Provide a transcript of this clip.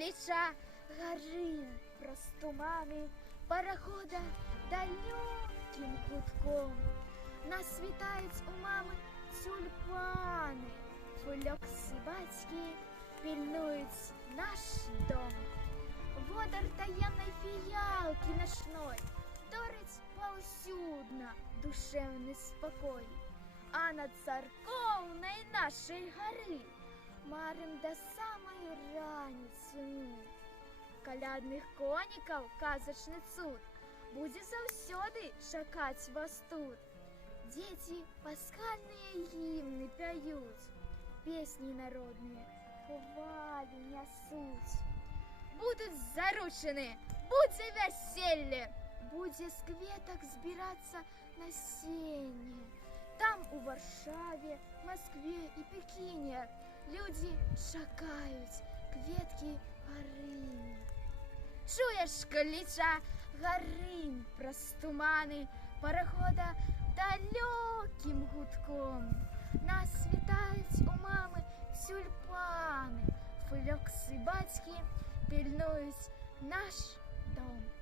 кліча Гарин праз тумани парохода далеким гудком. Нас вітають у мами тюльпани, флокси батьки пильнують наш дом. Водар таємної фіялки ночной торить повсюдно душевний спокой. А над церковной нашей горы марим до самой раницы мы. Калядных коников казачный цуд будет заўсёды чакаць вас тут. Дети пасхальные гимны пяют, песни народные хвалю нясуть. Будут заручены, будзе вяселле, будзе з кветак збирацца насенне. Там у Варшаве, Москве и Пекине люди чакают кветки Гарыні. Чуешь, кліча Гарынь праз туманы парохода далеким гудком. Нас вітаюць у мамы тюльпаны, флоксы батьки пильнують наш дом.